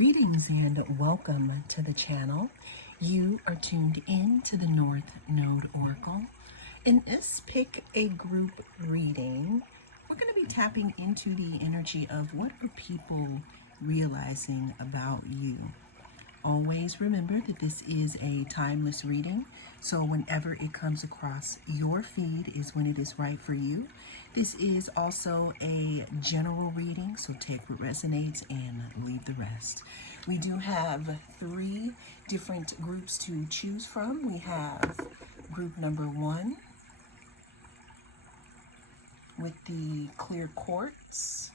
Greetings and welcome to the channel. You are tuned in to the North Node Oracle. In this pick a group reading, we're going to be tapping into the energy of what are people realizing about you. Always remember that this is a timeless reading, so whenever it comes across your feed is when it is right for you. This is also a general reading, so take what resonates and leave the rest. We do have 3 different groups to choose from. We have group number 1 with the clear quartz.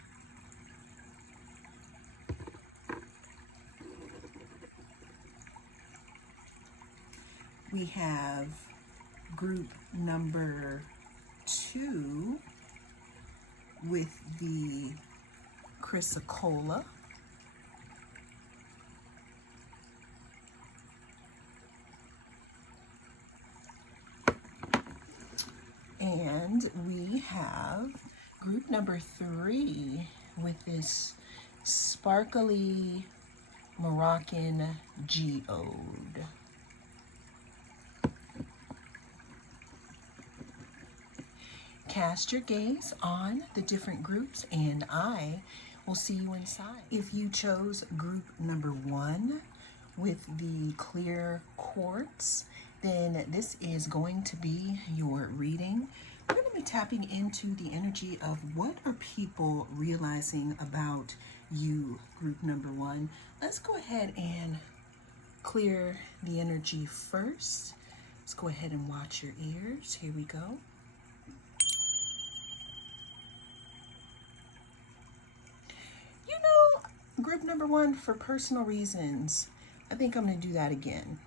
We have group number 2 with the chrysocolla. And we have group number 3 with this sparkly Moroccan geode. Cast your gaze on the different groups and I will see you inside. If you chose group number 1 with the clear quartz, then this is going to be your reading. We're going to be tapping into the energy of what are people realizing about you, group number 1. Let's go ahead and clear the energy first. Let's go ahead and watch your ears. Here we go. Group number 1, for personal reasons, I think I'm going to do that again.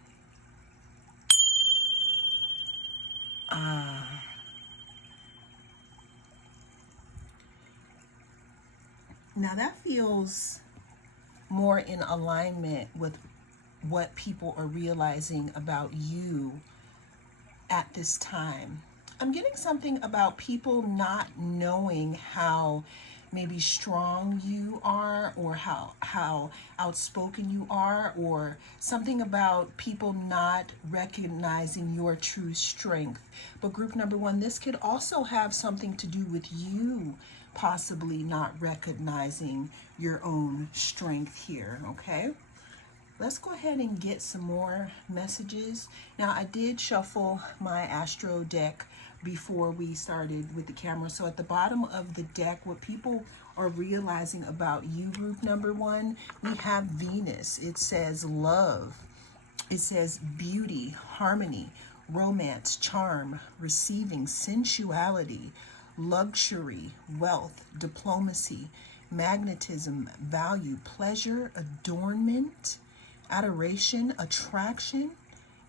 Now that feels more in alignment with what people are realizing about you at this time. I'm getting something about people not knowing how maybe strong you are, or how outspoken you are, or something about people not recognizing your true strength. But group number 1, this could also have something to do with you possibly not recognizing your own strength here, okay? Let's go ahead and get some more messages. Now, I did shuffle my Astro deck before we started with the camera. So at the bottom of the deck, what people are realizing about you, group number 1, we have Venus. It says love. It says beauty, harmony, romance, charm, receiving, sensuality, luxury, wealth, diplomacy, magnetism, value, pleasure, adornment, adoration, attraction,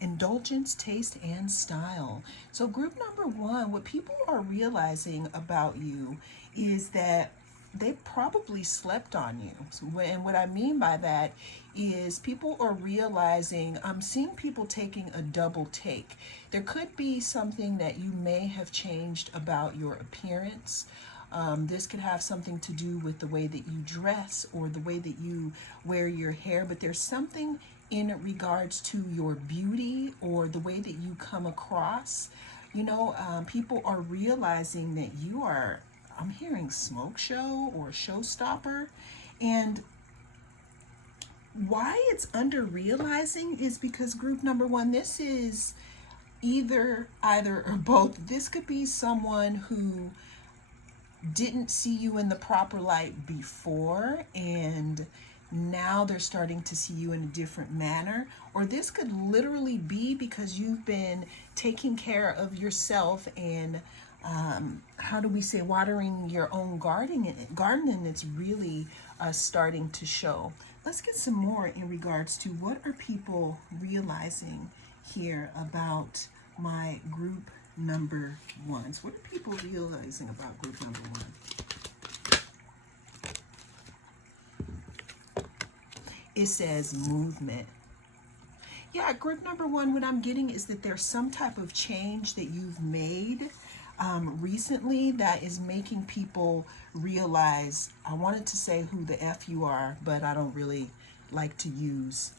indulgence, taste, and style. So group number 1, what people are realizing about you is that they probably slept on you. And what I mean by that is people are realizing, I'm seeing people taking a double take. There could be something that you may have changed about your appearance. This could have something to do with the way that you dress or the way that you wear your hair, but there's something in regards to your beauty or the way that you come across. People are realizing that you are, I'm hearing smoke show or showstopper. And why it's under realizing is because group number 1, this is either or both. This could be someone who didn't see you in the proper light before, and now they're starting to see you in a different manner. Or this could literally be because you've been taking care of yourself and watering your own garden, and it's really starting to show. Let's get some more in regards to what are people realizing here about my group number 1. So what are people realizing about group number 1? It says movement. Yeah, group number 1, what I'm getting is that there's some type of change that you've made recently that is making people realize, I wanted to say who the F you are, but I don't really like to use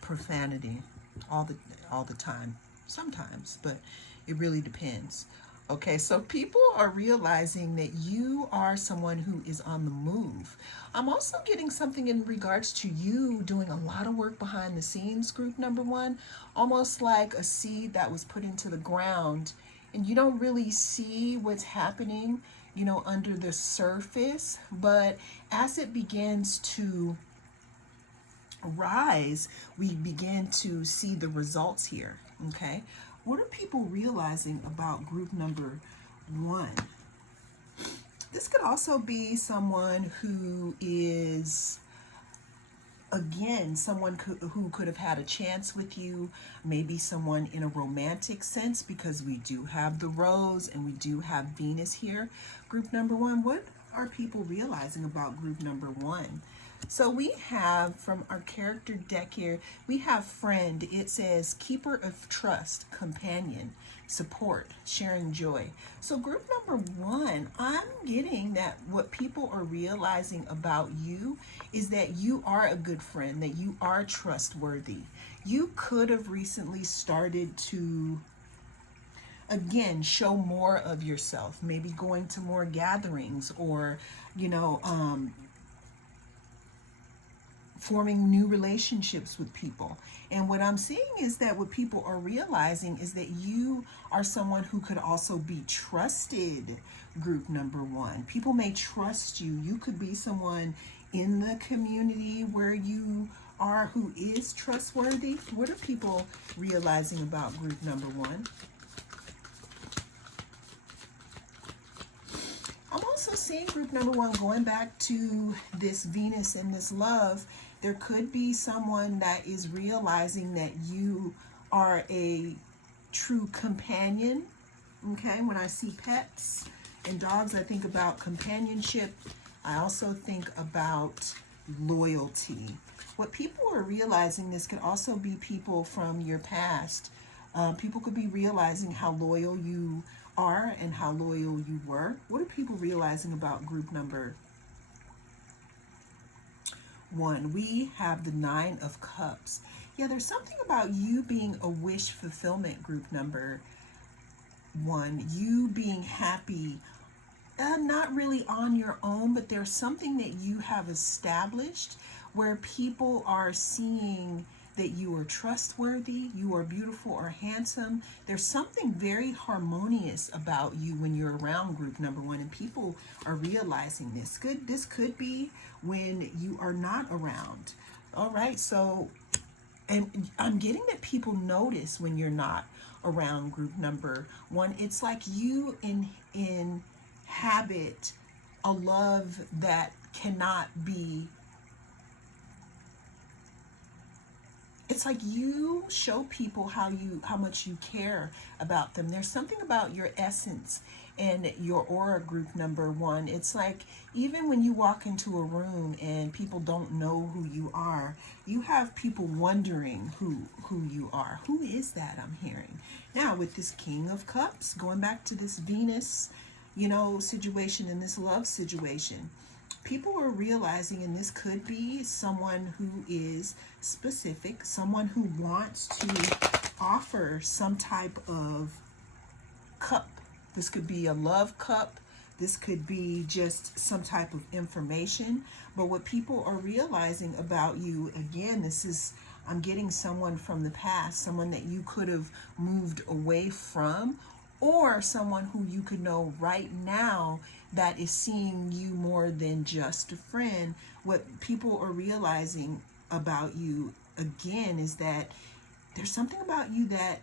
profanity all the time, sometimes, but it really depends. Okay, so people are realizing that you are someone who is on the move. I'm also getting something in regards to you doing a lot of work behind the scenes, group number one, almost like a seed that was put into the ground and you don't really see what's happening, under the surface, but as it begins to rise, we begin to see the results here. Okay, what are people realizing about group number one? This could also be someone who is, again, someone who could have had a chance with you, maybe someone in a romantic sense, because we do have the rose and we do have Venus here. Group number one, what are people realizing about group number one? So we have, from our character deck here, we have friend. It says keeper of trust, companion, support, sharing joy. So group number one, I'm getting that what people are realizing about you is that you are a good friend, that you are trustworthy. You could have recently started to, again, show more of yourself, maybe going to more gatherings, or forming new relationships with people. And what I'm seeing is that what people are realizing is that you are someone who could also be trusted, group number one. People may trust you. You could be someone in the community where you are who is trustworthy. What are people realizing about group number one? I'm also seeing group number one, going back to this Venus and this love. There could be someone that is realizing that you are a true companion. Okay, when I see pets and dogs, I think about companionship. I also think about loyalty. What people are realizing, this could also be people from your past. People could be realizing how loyal you are and how loyal you were. What are people realizing about group number one? We have the Nine of Cups. Yeah, there's something about you being a wish fulfillment, group number one. You being happy, not really on your own, but there's something that you have established where people are seeing that you are trustworthy, you are beautiful or handsome. There's something very harmonious about you when you're around group number one, and people are realizing this. This could be when you are not around. All right, so, and I'm getting that people notice when you're not around group number one. It's like you inhabit a love that cannot be. It's like you show people how much you care about them. There's something about your essence and your aura, group number one. It's like even when you walk into a room and people don't know who you are, you have people wondering who you are. Who is that I'm hearing? Now with this King of Cups, going back to this Venus, situation and this love situation, people are realizing, and this could be someone who is specific, someone who wants to offer some type of cup. This could be a love cup. This could be just some type of information. But what people are realizing about you, again, I'm getting someone from the past, someone that you could have moved away from, or someone who you could know right now that is seeing you more than just a friend. What people are realizing about you, again, is that there's something about you that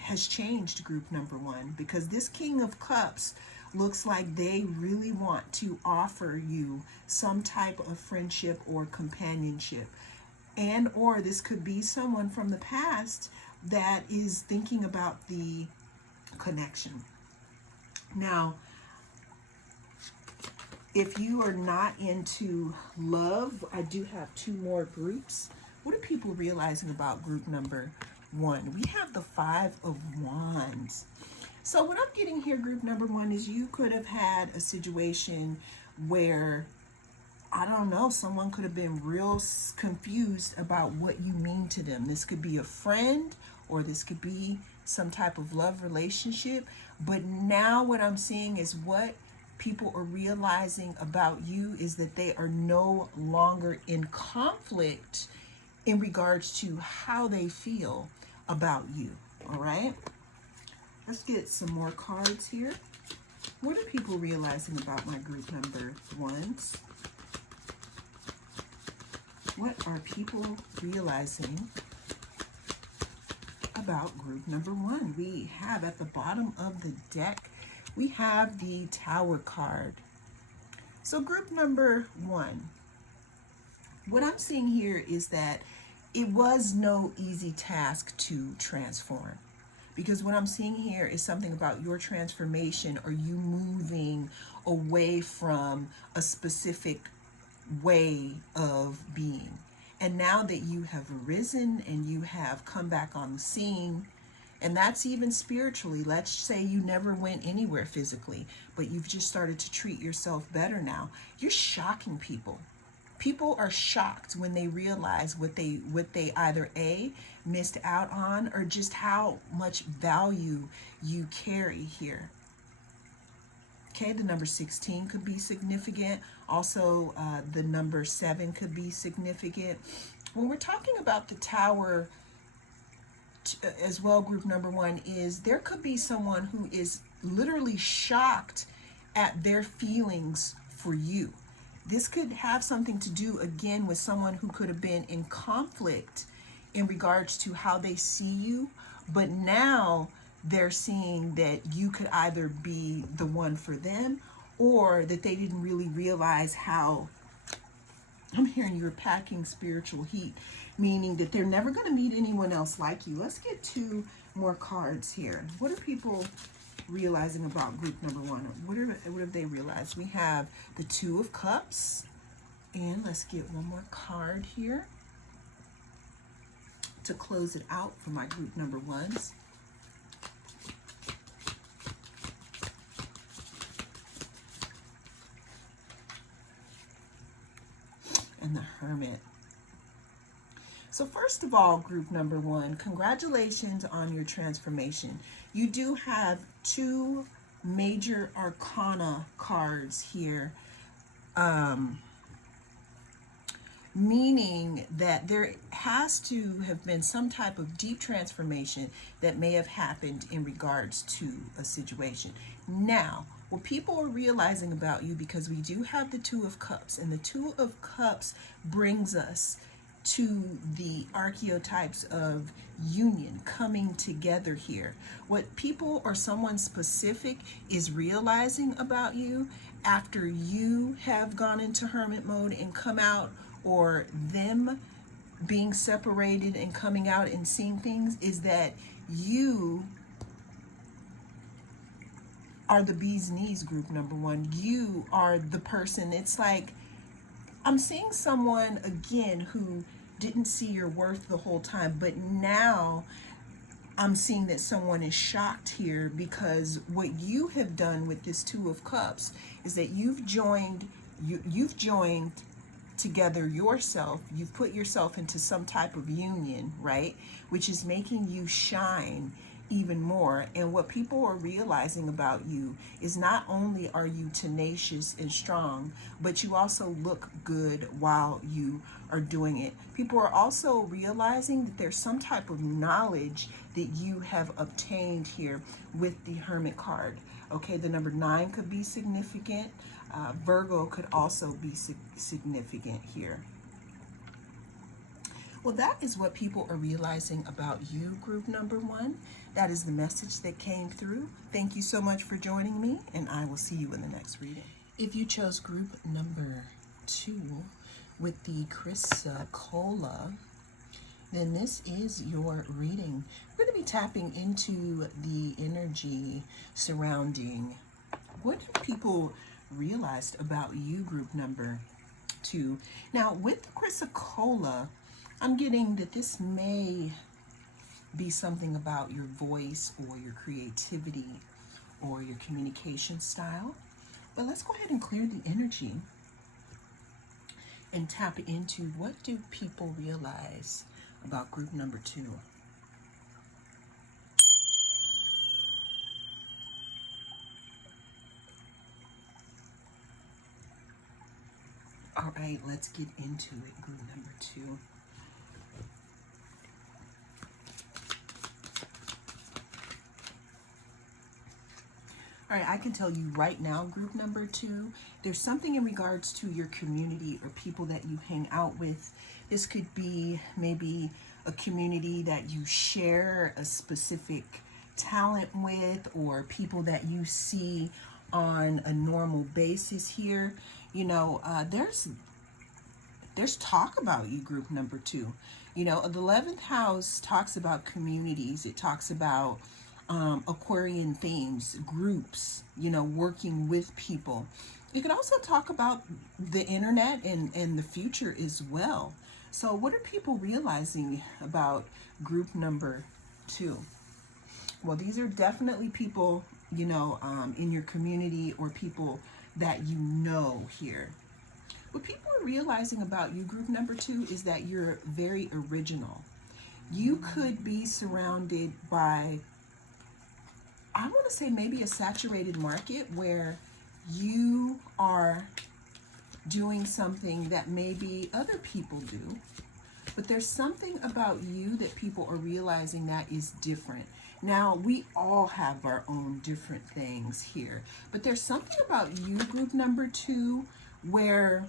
has changed, group number one, because this King of Cups looks like they really want to offer you some type of friendship or companionship. And or this could be someone from the past that is thinking about the connection. Now, if you are not into love, I do have two more groups. What are people realizing about group number one? We have the Five of Wands. So what I'm getting here, group number one, is you could have had a situation where I don't know, someone could have been real confused about what you mean to them. This could be a friend, or this could be some type of love relationship. But now what I'm seeing is what people are realizing about you is that they are no longer in conflict in regards to how they feel about you. All right, let's get some more cards here. What are people realizing about my group number ones? What are people realizing about group number one? We have at the bottom of the deck, we have the Tower card. So group number one, what I'm seeing here is that it was no easy task to transform. Because what I'm seeing here is something about your transformation, or you moving away from a specific way of being. And now that you have arisen and you have come back on the scene, and that's even spiritually, let's say you never went anywhere physically, but you've just started to treat yourself better now, you're shocking people. People are shocked when they realize what they either A, missed out on, or just how much value you carry here. Okay, the number 16 could be significant. Also, the number 7 could be significant. When we're talking about the Tower as well, group number one, is there could be someone who is literally shocked at their feelings for you. This could have something to do, again, with someone who could have been in conflict in regards to how they see you, but now they're seeing that you could either be the one for them, or that they didn't really realize how, I'm hearing you're packing spiritual heat, meaning that they're never going to meet anyone else like you. Let's get 2 more cards here. What are people realizing about group number one? What have they realized? We have the 2 of Cups, and let's get 1 more card here to close it out for my group number ones. And the Hermit. So first of all, group number one, congratulations on your transformation. You do have 2 major arcana cards here, meaning that there has to have been some type of deep transformation that may have happened in regards to a situation. Now, what people are realizing about you, because we do have the 2 of Cups, and the 2 of Cups brings us to the archetypes of union, coming together here. What people or someone specific is realizing about you after you have gone into hermit mode and come out, or them being separated and coming out and seeing things, is that you are the bee's knees, group number one. You are the person. It's like I'm seeing someone again who didn't see your worth the whole time, but now I'm seeing that someone is shocked here, because what you have done with this 2 of Cups is that you've joined together yourself. You've put yourself into some type of union, right? Which is making you shine even more. And what people are realizing about you is not only are you tenacious and strong, but you also look good while you are doing it. People are also realizing that there's some type of knowledge that you have obtained here with the Hermit card. Okay, the number 9 could be significant. Virgo could also be significant here. Well, that is what people are realizing about you, group number one. That is the message that came through. Thank you so much for joining me, and I will see you in the next reading. If you chose group number 2 with the Chrysocolla, then this is your reading. We're going to be tapping into the energy surrounding what have people realized about you, group number 2. Now, with the Chrysocolla, I'm getting that this may be something about your voice or your creativity or your communication style. But let's go ahead and clear the energy. and tap into what do people realize about group number 2. All right, let's get into it. Group number 2. All right, I can tell you right now, group number 2, there's something in regards to your community or people that you hang out with. This could be maybe a community that you share a specific talent with, or people that you see on a normal basis here. You know, there's talk about you, group number 2. You know, the 11th house talks about communities. It talks about Aquarian themes, groups, you know, working with people. You can also talk about the internet and the future as well. So what are people realizing about group number 2? Well, these are definitely people, you know, in your community or people that you know here. What people are realizing about you, group number 2, is that you're very original. You could be surrounded by, I want to say, maybe a saturated market where you are doing something that maybe other people do, but there's something about you that people are realizing that is different. Now, we all have our own different things here, but there's something about you, group number 2, where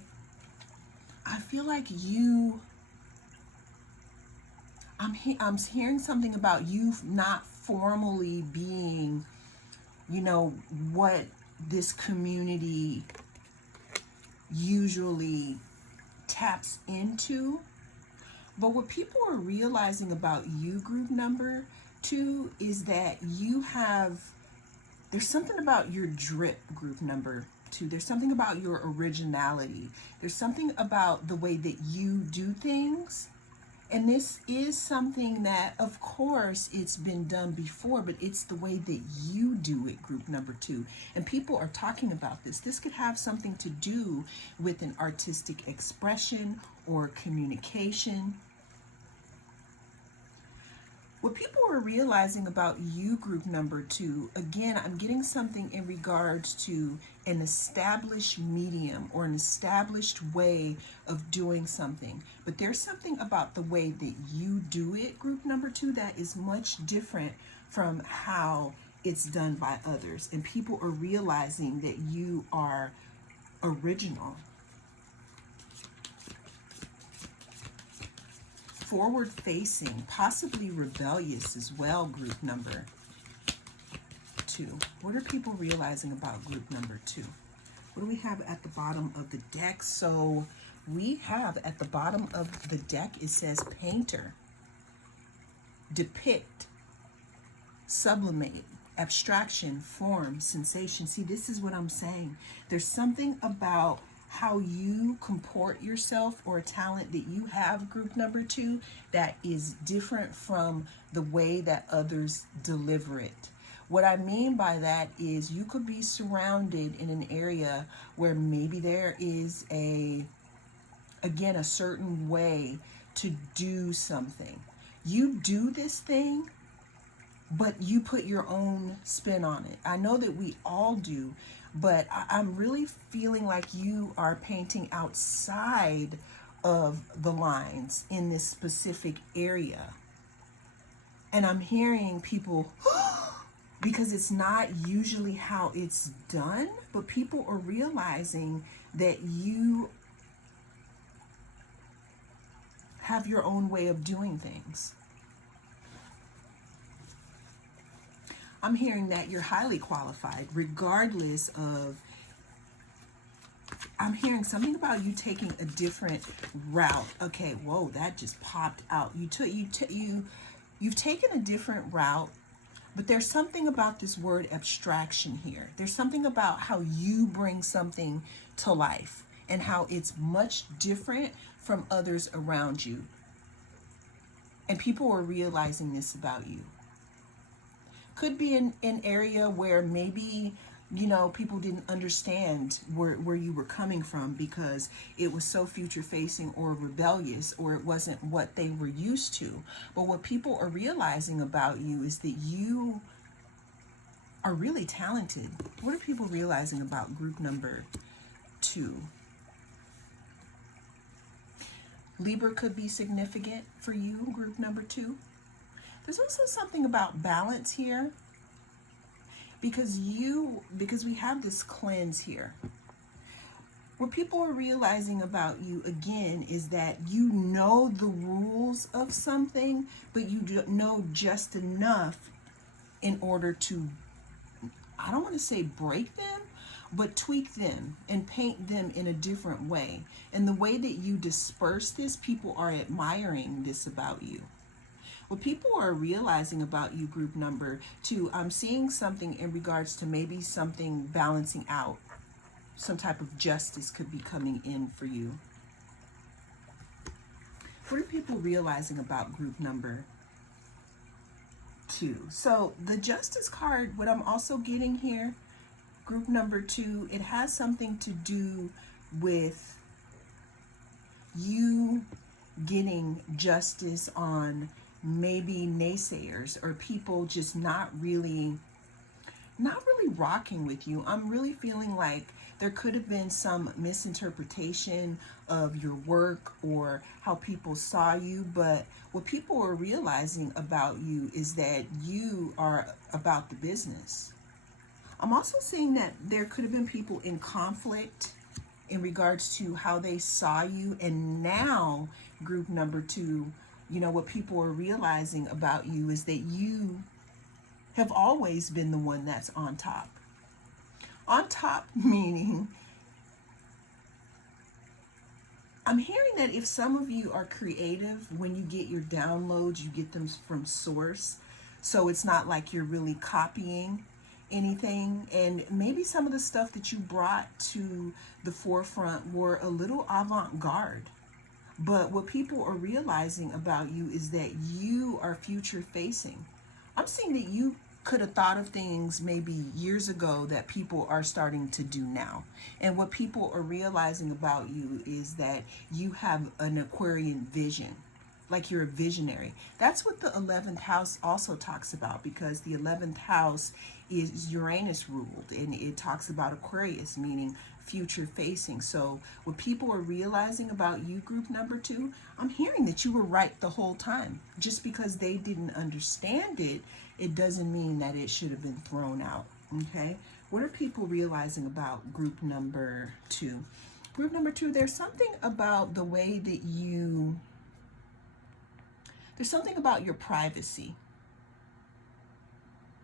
I feel like I'm hearing something about you not formally being, you know, what this community usually taps into. But what people are realizing about you, group number 2, is that there's something about your drip, group number 2. There's something about your originality. There's something about the way that you do things. And this is something that, of course, it's been done before, but it's the way that you do it, group number 2. And people are talking about this. This could have something to do with an artistic expression or communication. What people are realizing about you, group number 2, again, I'm getting something in regards to an established medium or an established way of doing something. But there's something about the way that you do it, group number 2, that is much different from how it's done by others. And people are realizing that you are original. Forward-facing, possibly rebellious as well, group number 2. What are people realizing about group number 2? What do we have at the bottom of the deck? So we have at the bottom of the deck, it says painter, depict, sublimate, abstraction, form, sensation. See, this is what I'm saying. There's something about how you comport yourself or a talent that you have, group number 2, that is different from the way that others deliver it. What I mean by that is you could be surrounded in an area where maybe there is a certain way to do something. You do this thing, but you put your own spin on it. I know that we all do, but I'm really feeling like you are painting outside of the lines in this specific area. And I'm hearing people, because it's not usually how it's done, but people are realizing that you have your own way of doing things. I'm hearing that you're highly qualified, regardless of, I'm hearing something about you taking a different route. Okay, whoa, that just popped out. You've taken a different route, but there's something about this word abstraction here. There's something about how you bring something to life and how it's much different from others around you. And people are realizing this about you. Could be an area where maybe you know, people didn't understand where you were coming from because it was so future facing or rebellious, or it wasn't what they were used to. But what people are realizing about you is that you are really talented. What are people realizing about group number 2? Libra could be significant for you, group number 2. There's also something about balance here, because we have this cleanse here. What people are realizing about you, again, is that you know the rules of something, but you don't know just enough in order to, I don't want to say break them, but tweak them and paint them in a different way. And the way that you disperse this, people are admiring this about you. What people are realizing about you, group number 2, I'm seeing something in regards to maybe something balancing out. Some type of justice could be coming in for you. What are people realizing about group number 2? So the Justice card, what I'm also getting here, group number 2, it has something to do with you getting justice on maybe naysayers or people just not really rocking with you. I'm really feeling like there could have been some misinterpretation of your work or how people saw you, but what people are realizing about you is that you are about the business. I'm also seeing that there could have been people in conflict in regards to how they saw you, and now group number 2, you know, what people are realizing about you is that you have always been the one that's on top. On top meaning, I'm hearing that if some of you are creative, when you get your downloads, you get them from source. So it's not like you're really copying anything. And maybe some of the stuff that you brought to the forefront were a little avant-garde. But what people are realizing about you is that you are future facing. I'm seeing that you could have thought of things maybe years ago that people are starting to do now. And what people are realizing about you is that you have an Aquarian vision, like you're a visionary. That's what the 11th house also talks about, because the 11th house is Uranus ruled, and it talks about Aquarius, meaning future facing. So what people are realizing about you, group number 2, I'm hearing that you were right the whole time. Just because they didn't understand it, it doesn't mean that it should have been thrown out. Okay, what are people realizing about group number 2? Group number 2, there's something about the way that there's something about your privacy.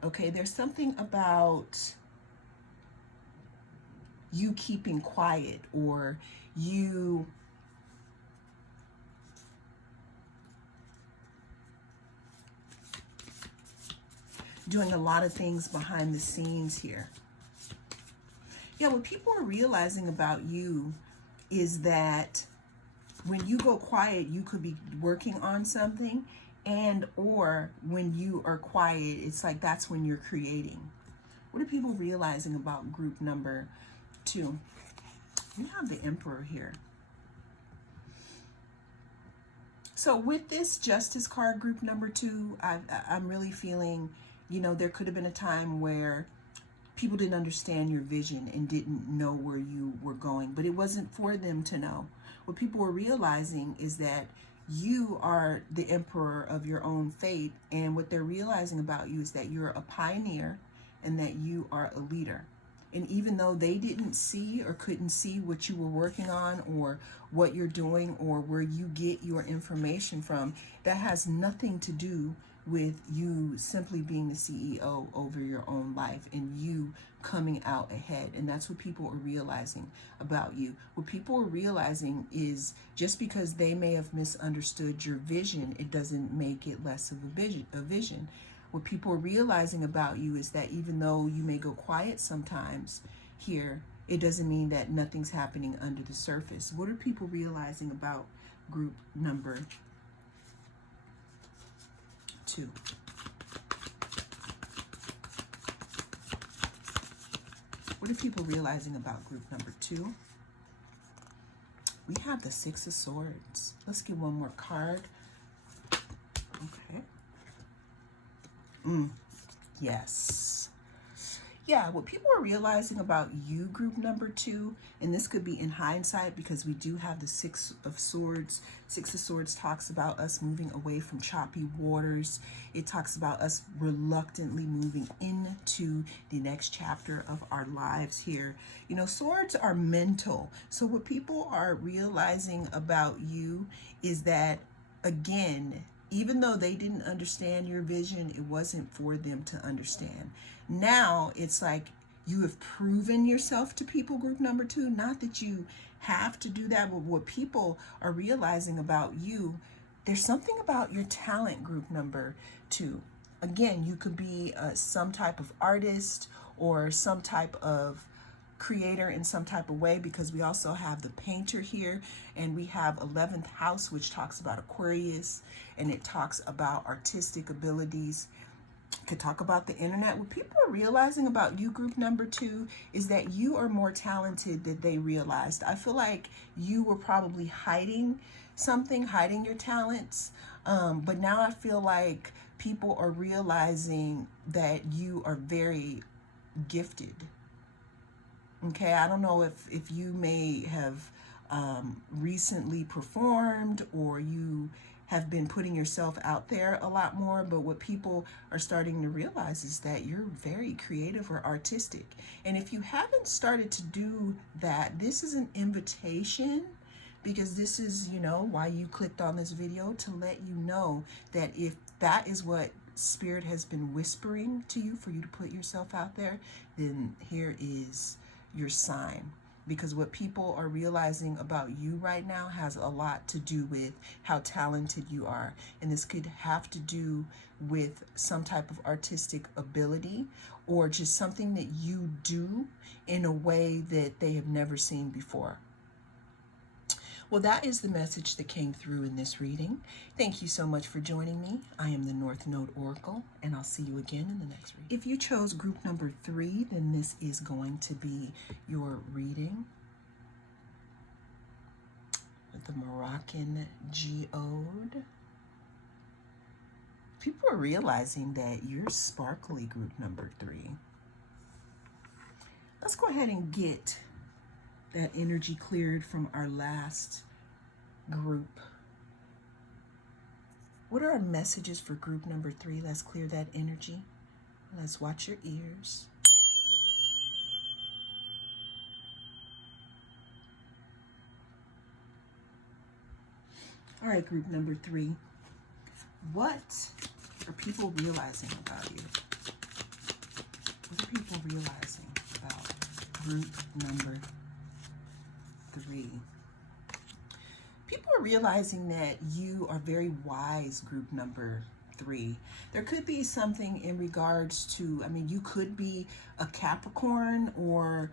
Okay, there's something about you keeping quiet, or you doing a lot of things behind the scenes here. Yeah, what people are realizing about you is that when you go quiet, you could be working on something, and or when you are quiet, it's like that's when you're creating. What are people realizing about group number 2? We have the Emperor here. So with this Justice card, group number 2, I'm really feeling, you know, there could have been a time where people didn't understand your vision and didn't know where you were going, but it wasn't for them to know. What people are realizing is that you are the emperor of your own fate, and what they're realizing about you is that you're a pioneer and that you are a leader. And even though they didn't see or couldn't see what you were working on or what you're doing or where you get your information from, that has nothing to do with you simply being the CEO over your own life and you coming out ahead. And that's what people are realizing about you. What people are realizing is just because they may have misunderstood your vision, it doesn't make it less of a vision. What people are realizing about you is that even though you may go quiet sometimes here, it doesn't mean that nothing's happening under the surface. What are people realizing about group number 2? What are people realizing about group number 2? We have the Six of Swords. Let's get one more card. Okay. Yes. Yeah, what people are realizing about you, group number 2, and this could be in hindsight because we do have the Six of Swords. Six of Swords talks about us moving away from choppy waters. It talks about us reluctantly moving into the next chapter of our lives here. You know, swords are mental. So what people are realizing about you is that, again, even though they didn't understand your vision, it wasn't for them to understand. Now it's like you have proven yourself to people, group number 2. Not that you have to do that, but what people are realizing about you, there's something about your talent, group number 2. Again, you could be some type of artist or some type of creator in some type of way, because we also have the painter here, and we have 11th house, which talks about Aquarius, and it talks about artistic abilities. Could talk about the internet. What people are realizing about you, group number 2, is that you are more talented than they realized. I feel like you were probably hiding something, hiding your talents, but now I feel like people are realizing that you are very gifted. Okay, I don't know if you may have recently performed, or you have been putting yourself out there a lot more, but what people are starting to realize is that you're very creative or artistic. And if you haven't started to do that, this is an invitation, because this is, you know, why you clicked on this video, to let you know that if that is what Spirit has been whispering to you for you to put yourself out there, then here is your sign. Because what people are realizing about you right now has a lot to do with how talented you are. And this could have to do with some type of artistic ability, or just something that you do in a way that they have never seen before. Well, that is the message that came through in this reading. Thank you so much for joining me. I am the North Node Oracle, and I'll see you again in the next reading. If you chose group number 3, then this is going to be your reading with the Moroccan Geode. People are realizing that you're sparkly, group number 3. Let's go ahead and get that energy cleared from our last group. What are our messages for group number 3? Let's clear that energy. Let's watch your ears. All right, group number 3. What are people realizing about you? What are people realizing about group number 3? People are realizing that you are very wise, group number 3. There could be something in regards to, I mean, you could be a Capricorn or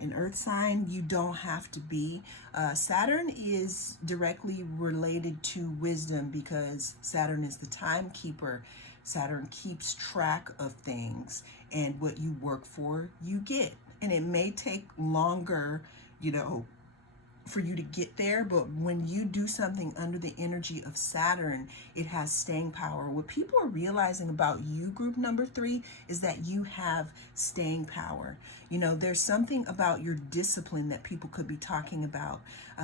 an earth sign. You don't have to be. Saturn is directly related to wisdom, because Saturn is the timekeeper. Saturn keeps track of things, and what you work for, you get. And it may take longer, you know, for you to get there, but when you do something under the energy of Saturn, it has staying power. What people are realizing about you, group number 3, is that you have staying power. You know, there's something about your discipline that people could be talking about,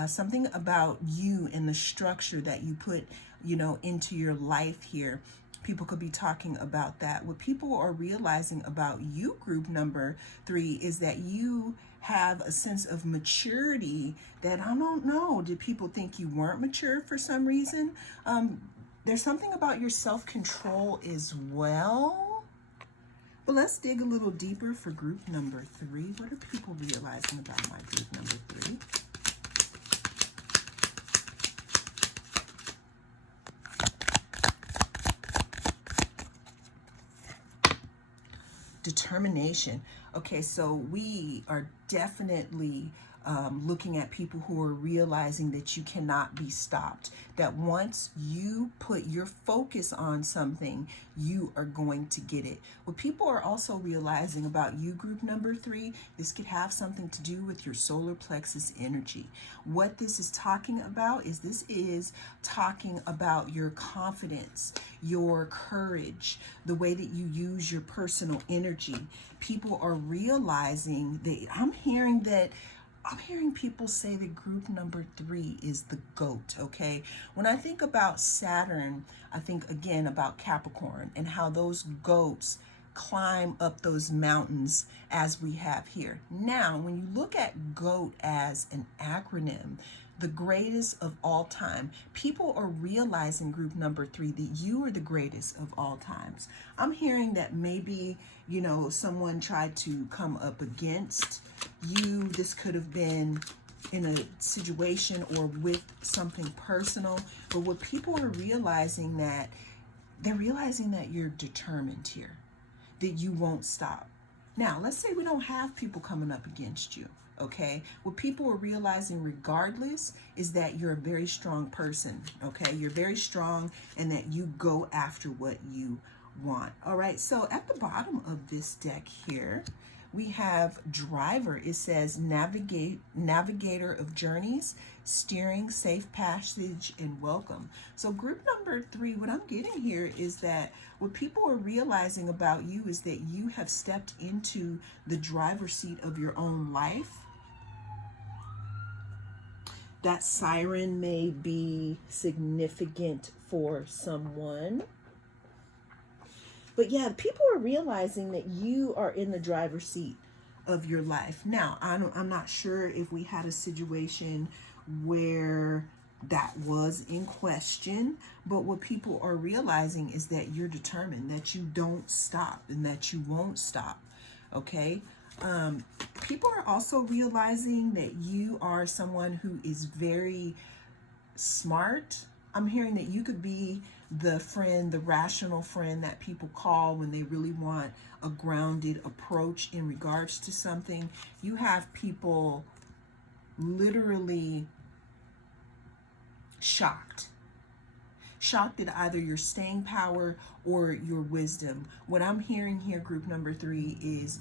something about you and the structure that you put, you know, into your life here. People could be talking about that. What people are realizing about you, group number 3, is that you have a sense of maturity that, I don't know, did people think you weren't mature for some reason? There's something about your self-control as well. But let's dig a little deeper for group number 3. What are people realizing about my group number 3? Determination. Okay, so we are definitely looking at people who are realizing that you cannot be stopped, that once you put your focus on something, you are going to get it. What people are also realizing about you, group number 3, this could have something to do with your solar plexus energy. What this is talking about is this is talking about your confidence, your courage, the way that you use your personal energy. People are realizing that I'm hearing people say that group number 3 is the goat, okay? When I think about Saturn, I think again about Capricorn and how those goats climb up those mountains as we have here. Now, when you look at GOAT as an acronym, the greatest of all time, people are realizing, group number 3, that you are the greatest of all times. I'm hearing that maybe, someone tried to come up against you. This could have been in a situation or with something personal. But what people are realizing, that they're realizing that you're determined here, that you won't stop. Now, let's say we don't have people coming up against you, okay? What people are realizing regardless is that you're a very strong person, okay? You're very strong and that you go after what you want. All right, so at the bottom of this deck here, we have driver. It says navigator of journeys, steering, safe passage, and welcome. So group number 3, what I'm getting here is that what people are realizing about you is that you have stepped into the driver's seat of your own life. That siren may be significant for someone. But yeah, people are realizing that you are in the driver's seat of your life. Now, I'm not sure if we had a situation where that was in question, but what people are realizing is that you're determined, that you don't stop and that you won't stop, okay? People are also realizing that you are someone who is very smart. I'm hearing that you could be the friend, the rational friend that people call when they really want a grounded approach in regards to something. You have people literally shocked at either your staying power or your wisdom. What I'm hearing here, group number 3, is,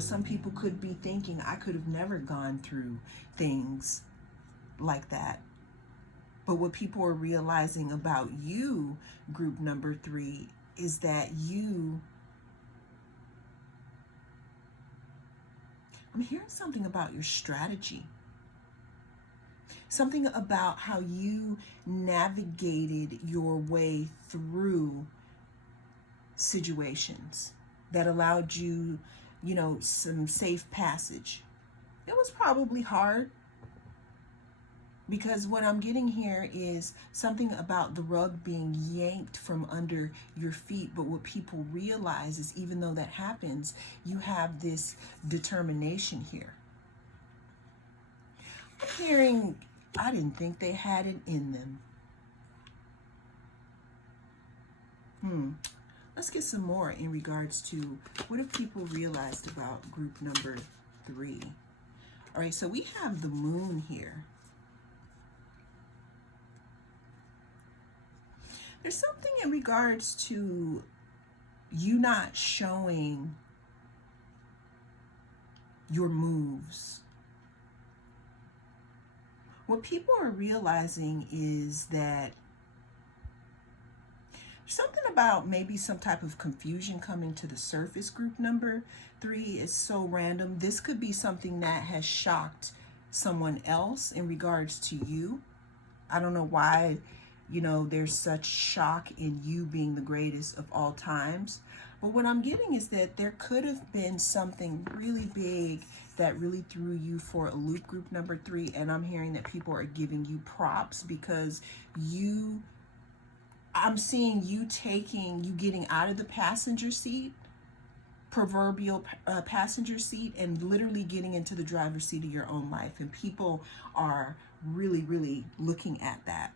some people could be thinking, I could have never gone through things like that. But what people are realizing about you, group number 3, is that I'm hearing something about your strategy. Something about how you navigated your way through situations that allowed you, some safe passage. It was probably hard, because what I'm getting here is something about the rug being yanked from under your feet. But what people realize is, even though that happens, you have this determination here. I'm hearing, I didn't think they had it in them. Let's get some more in regards to what have people realized about group number 3. All right, so we have the moon here. There's something in regards to you not showing your moves. What people are realizing is that there's something about maybe some type of confusion coming to the surface. Group number 3 is so random. This could be something that has shocked someone else in regards to you. I don't know why there's such shock in you being the greatest of all times. But what I'm getting is that there could have been something really big that really threw you for a loop, group number 3. And I'm hearing that people are giving you props because I'm seeing you getting out of the passenger seat, proverbial passenger seat, and literally getting into the driver's seat of your own life. And people are really, really looking at that.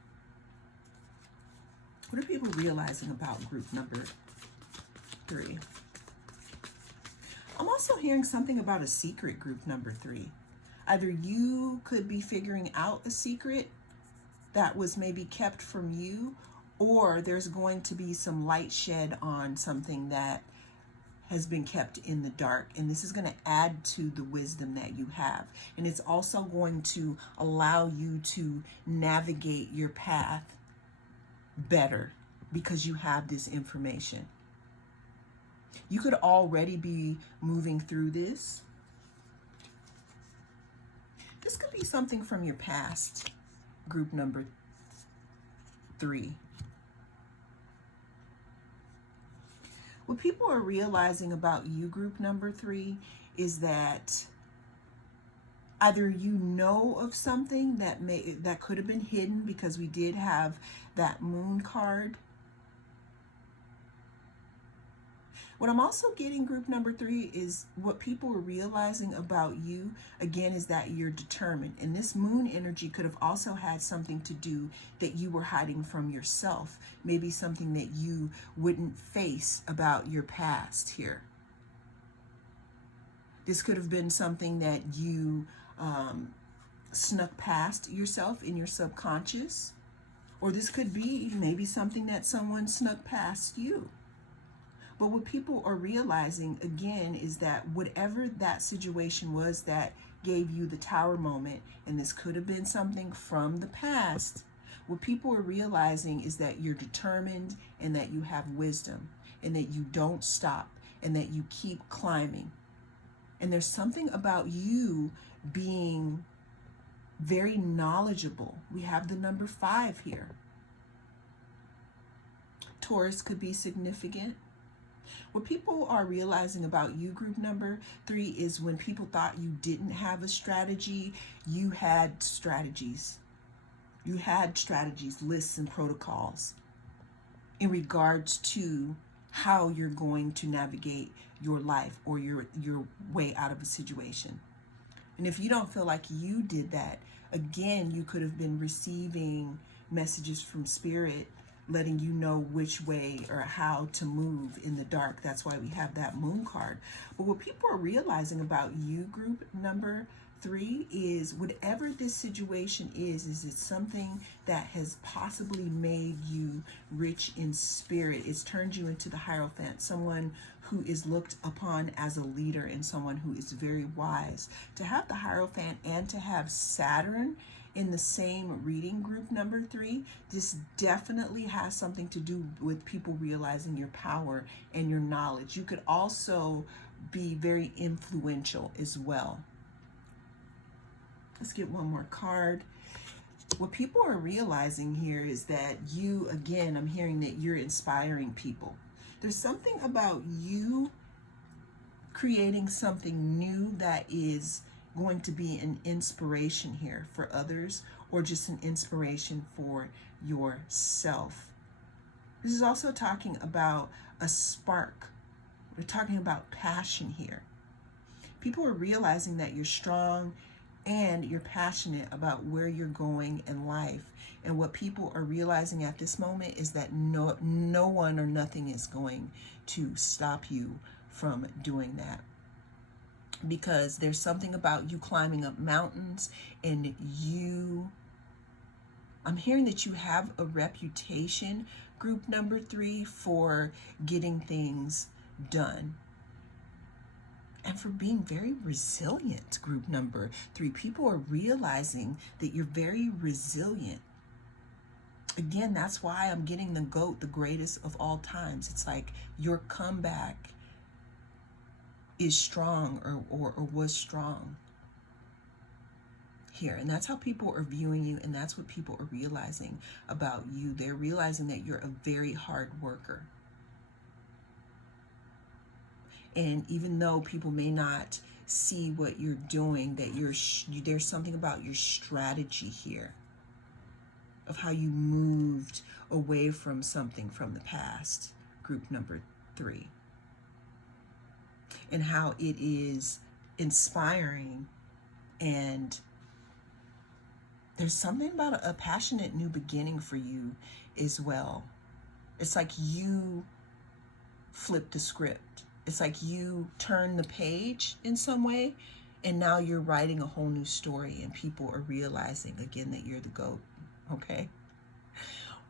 What are people realizing about group number 3? I'm also hearing something about a secret, group number 3. Either you could be figuring out a secret that was maybe kept from you, or there's going to be some light shed on something that has been kept in the dark. And this is going to add to the wisdom that you have. And it's also going to allow you to navigate your path better because you have this information. You could already be moving through this. This could be something from your past, group number 3. What people are realizing about you, group number 3, is that either you know of something that could have been hidden, because we did have that moon card. What I'm also getting, group number 3, is what people are realizing about you, again, is that you're determined. And this moon energy could have also had something to do that you were hiding from yourself. Maybe something that you wouldn't face about your past here. This could have been something that you snuck past yourself in your subconscious. Or this could be maybe something that someone snuck past you. But what people are realizing, again, is that whatever that situation was that gave you the tower moment, and this could have been something from the past, what people are realizing is that you're determined and that you have wisdom and that you don't stop and that you keep climbing. And there's something about you being very knowledgeable. We have the number 5 here. Taurus could be significant. What people are realizing about you, group number 3, is when people thought you didn't have a strategy, you had strategies. You had strategies, lists, and protocols in regards to how you're going to navigate your life or your way out of a situation. And if you don't feel like you did that, again, you could have been receiving messages from Spirit letting you know which way or how to move in the dark. That's why we have that moon card. But what people are realizing about you, group number 3, is whatever this situation is it something that has possibly made you rich in spirit. It's turned you into the Hierophant, someone who is looked upon as a leader and someone who is very wise. To have the Hierophant and to have Saturn in the same reading, group number 3, this definitely has something to do with people realizing your power and your knowledge. You could also be very influential as well. Let's get one more card. What people are realizing here is that you, again, I'm hearing that you're inspiring people. There's something about you creating something new that is going to be an inspiration here for others, or just an inspiration for yourself. This is also talking about a spark. We're talking about passion here. People are realizing that you're strong and you're passionate about where you're going in life. And what people are realizing at this moment is that no one or nothing is going to stop you from doing that. Because there's something about you climbing up mountains, and I'm hearing that you have a reputation, group number 3, for getting things done. And for being very resilient, group number 3. People are realizing that you're very resilient. Again, that's why I'm getting the GOAT, the greatest of all times. It's like your comeback is strong or was strong here. And that's how people are viewing you, and that's what people are realizing about you. They're realizing that you're a very hard worker. And even though people may not see what you're doing, that there's something about your strategy here of how you moved away from something from the past, group number 3. And how it is inspiring, and there's something about a passionate new beginning for you as well. It's like you flipped the script. It's like you turned the page in some way, And now you're writing a whole new story, and people are realizing again that you're the GOAT. Okay?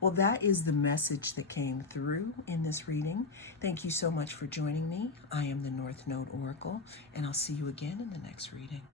Well, that is the message that came through in this reading. Thank you so much for joining me. I am the North Node Oracle, and I'll see you again in the next reading.